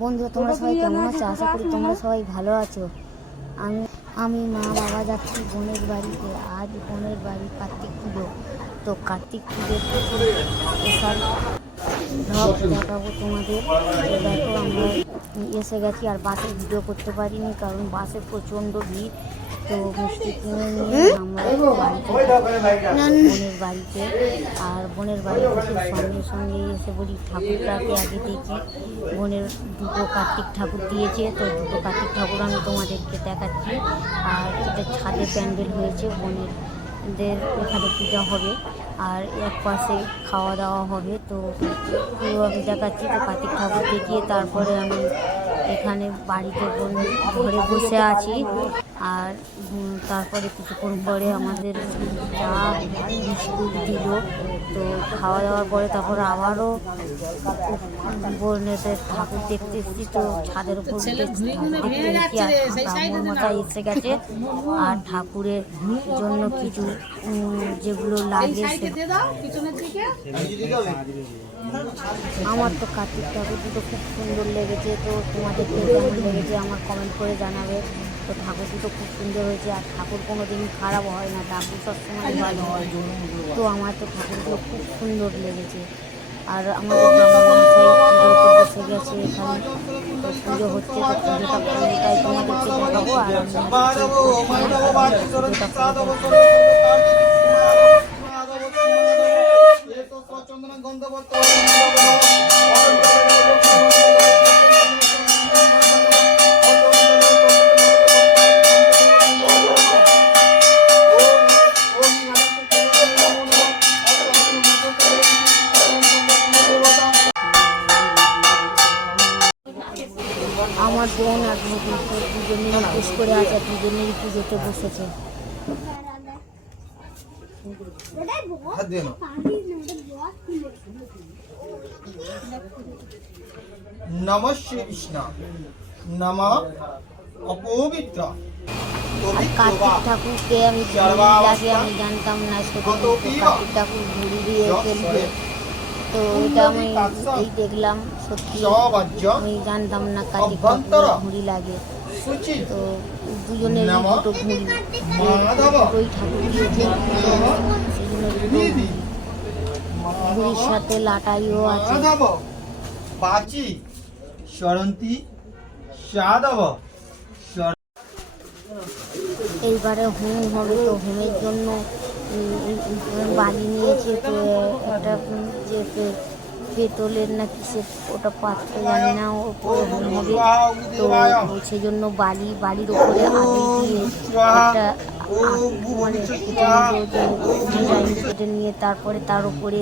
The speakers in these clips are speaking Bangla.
বন্ধু তোমরা সবাই কেমন আছো? আশা করি তোমরা সবাই ভালো আছো। আমি মা বাবা যাচ্ছি বোনের বাড়িতে। আজ বোনের বাড়ি কার্তিক পুজো। তো কার্তিক পুজোর স্পেশাল ব্লগ দেখাবো তোমাদের। তো দেখো আমরা এসে গেছি, আর বাসে ভিডিও করতে পারিনি কারণ বাসে প্রচণ্ড ভিড়। তো মিষ্টি কিনে নিয়ে আমরা বোনের বাড়িতে, আর বোনের বাড়িতে সঙ্গে সঙ্গে এসে বলি ঠাকুরটাকে আগে দেখি। বোনের দুটো কার্তিক ঠাকুর দিয়েছে, তো দুটো কার্তিক ঠাকুর আমি তোমাদেরকে দেখাচ্ছি। আর এটা ছাদে প্যান্ডেল হয়েছে, বোনেরদের এখানে পূজা হবে আর এক পাশে খাওয়া দাওয়া হবে। তো আমি দেখাচ্ছি। তো কার্তিক ঠাকুর দেখিয়ে তারপরে আমি এখানে বাড়িতে ঘরে বসে আছি। আর তারপরে কিছুক্ষণ পরে আমাদের চা বিস্কুট দিল। তো খাওয়া দাওয়ার পরে তারপর আবারও বোনেদের ঠাকুর দেখতে এসেছি। তো ছাদের উপর দেখতে এসেছি আর ব্রাহ্মণ মাথায় এসে গেছে। আর ঠাকুরের জন্য কিছু যেগুলো লাগে আমার তো কার্তিক ঠাকুর দুটো খুব সুন্দর লেগেছে। তো তোমাদের কেমন লেগেছে আমার কমেন্ট করে জানাবে। তো ঠাকুর দুটো খুব সুন্দর হয়েছে, আর ঠাকুর কোনো দিন খারাপ হয় না, ঠাকুর সবসময় ভালো হয়। তো আমার তো ঠাকুরগুলো খুব সুন্দর লেগেছে। আর আমাদের ব্রাহ্মণমশাই পুজোতে বসে গেছে, এখানে পুজো হচ্ছে। তো পুজোটা পুরোটাই তোমাদেরকে দেখাবো। আর আমার বোন আর দুজনেরই উপোস করে আছে, দুজনেরই পুজোতে বসেছে। নমঃ শ্রী কৃষ্ণ নমঃ অপবিত্র। আর কার্তিক ঠাকুরকে আমি লাগে আমি জানতাম না, কার্তিক ঠাকুর ঘুরি দিয়ে খেলবে। তো এটা আমি এই দেখলাম, সত্যি আমি জানতাম না কার্তিক ঠাকুর ঘুড়ি লাগে। তো দুজনের দুটো ঘুড়ি, দুটোই ঠাকুর দিয়েছে, সেই জন্য ঘুড়ির সাথে লাটাইও আছে। পাচি সরন্তি সাধব। এইবারে হোম হবে, তো হোমের জন্য বালি নিয়েছে। তো একটা যে পেতলের না কিসের ওটা পাত্র জানি না, ওপরে হোম হবে। তো সেই জন্য বালির ওপরে আগে দিয়ে একটা মানে কেটে নিয়ে তারপরে তার উপরে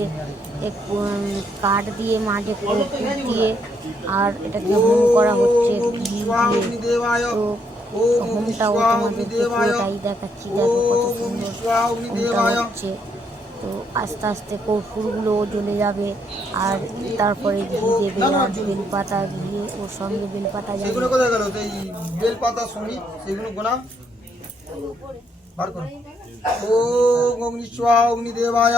কাঠ দিয়ে মাঝে কর্পূর দিয়ে আর এটাকে হোম করা হচ্ছে ঘি দিয়ে। তো হোমটাও তোমাদেরকে পুরোটাই দেখাচ্ছি, দেখো কত সুন্দর হোমটা হচ্ছে। তো আস্তে আস্তে কর্পূরগুলো জ্বলে যাবে, আর তারপরে ঘি দেবে আর বেলপাতা দিয়ে ওর সঙ্গে বেলপাতা যাবে। বেলপাতা শুনি সেগুলো গোনা বার করো। ওম অগ্নি স্বাহা অগ্নিদেবায়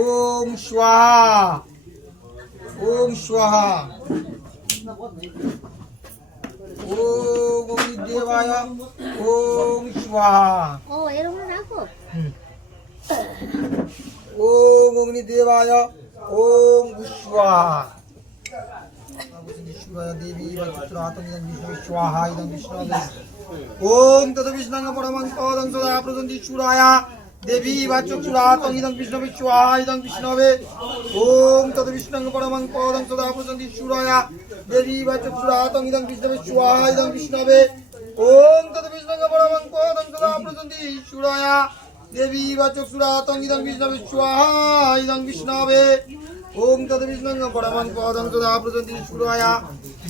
ওম স্বাহা ওম স্বাহা ওম অগ্নিদেবায় ওম স্বাহা। ও এরকম রাখো। ওম অগ্নিদেবায় ওম স্বাহা। দেবী স্বাহা ইদং বিষ্ণবে। ওম তদ বিষ্ণাঙ্গ পরমং পদং সদা প্রসন্তিশ্বরায়া দেবী বাচক্ষুরাতং ইদং বিষ্ণবে স্বাহা ইদং বিষ্ণবে। ওম তদ বিষ্ণাঙ্গ পরমং পদং সদা প্রসন্তিশ্বরায়া দেবী বাচক্ষুরাতং ইদং বিষ্ণবে স্বাহা ইদং বিষ্ণবে। ওম তদ বিষ্ণাঙ্গ পরমং পদং সদা প্রসন্তিশ্বরায়া দেবী বাচক্ষুরাতং ইদং বিষ্ণবে স্বাহা ইদং বিষ্ণবে। ওম তদ বিষ্ণাঙ্গ পরমং পদং সদা প্রসন্তিশ্বরায়া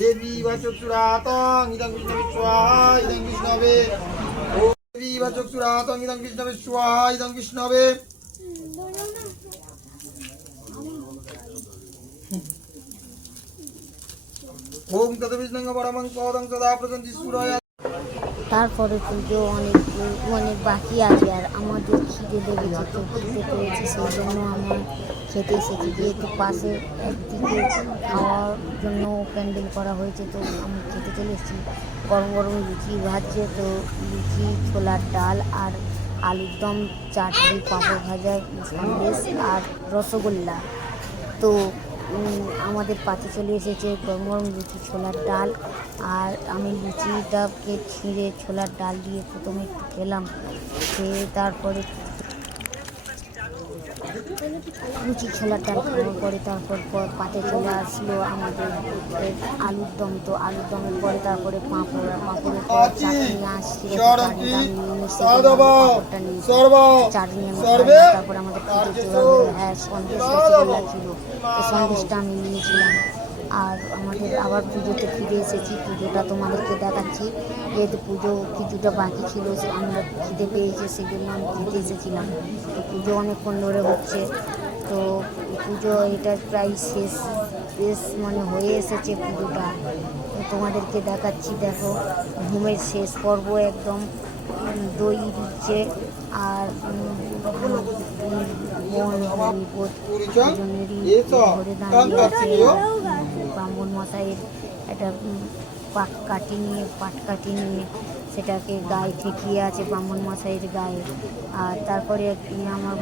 দেবী বাচক্ষুরাতং ইদং বিষ্ণবে স্বাহা ইদং বিষ্ণবে। দেবী বাচক্ষুরাতং ইদং বিষ্ণবে স্বাহা ইদং বিষ্ণবে। ওম তদ বিষ্ণাঙ্গ পরমং পদং সদা প্রসন্তিশ্বরায়া। তারপরে পুজো অনেক অনেক বাকি আছে, আর আমাদের খিদে লেগেছে, তো খিদে পেয়েছি, সেই জন্য আমার খেতে এসেছি। যেহেতু পাশে একদিকে খাওয়ার জন্য প্যান্ডেল করা হয়েছে, তো আমি খেতে চলে এসেছি। গরম গরম লুচি ভাজছে, তো লুচি, ছোলার ডাল আর আলুর দম, চাটনি, পাঁপড় ভাজা, সন্দেশ আর রসগোল্লা। তো আমাদের পাতে চলে এসেছে গরম গরম লুচি, ছোলার ডাল। আর আমি লুচিটাকে ছিঁড়ে ছোলার ডাল দিয়ে প্রথমে একটু খেলাম, খেয়ে তারপরে লুচি ছোলার ডাল খাওয়ার পরে তারপর পাতে চলে আসলো আমাদের আলুর দম। তো আলুর দমের পরে তারপরে পাঁপড়, আর পাঁপড়ের পর চাটনি আসছে, চাটনিটা আমি নিয়ে নিচ্ছি, পাঁপড়টা নিয়েছি, চাটনি আমি খাই না। তারপর আমাদের হ্যাঁ সন্দেশ রসগোল্লা ছিল, তো সন্দেশটা আমি নিয়েছিলাম। আর আমাদের আবার পুজোতে ফিরে এসেছি, পুজোটা তোমাদেরকে দেখাচ্ছি। যেহেতু পুজো কিছুটা বাকি ছিল, আমরা খিদে পেয়েছে, সেই জন্য আমি খেতে এসেছিলাম। তো পুজো অনেকক্ষণ ধরে হচ্ছে, তো পুজো এটা প্রায় শেষ মানে হয়ে এসেছে পুজোটা। তো তোমাদেরকে দেখাচ্ছি, দেখো ঘুমের শেষ পর্ব একদম। দই দিচ্ছে, আর দুজনেরই ধরে দাঁড়িয়ে আছে। ব্রাহ্মণ মশাইয়ের একটা পাট কাটি নিয়ে সেটাকে গায়ে ঠেকিয়ে আছে ব্রাহ্মণ মশাইয়ের গায়ে। আর তারপরে আমার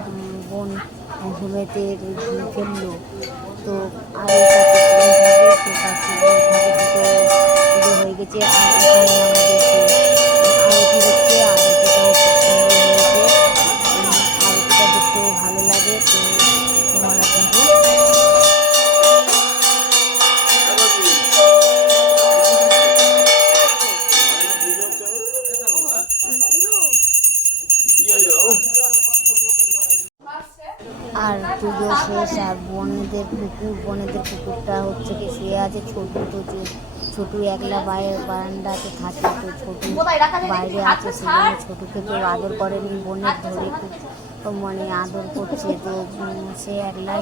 বোন ঘুমেতে ফেললো, তো আর পুজো হয়ে গেছে। আর এখানে আমাদের আরতি হচ্ছে, আরতিটাও খুব সুন্দর হয়েছে, আরতিটা দেখতেও ভালো লাগে। তো তোমরা দেখো। আর পুজো শেষ, আর বোনেদের পুকুরটা হচ্ছে কি শুয়ে আছে ছোটু। তো যে ছোটু একলা বারান্দাতে থাকে, তো ছোটু বাইরে আছে, সেজন্য ছোটুকে কেউ আদর করেনি, বোনের ধরে খুব মানে আদর করছে। তো সে একলাই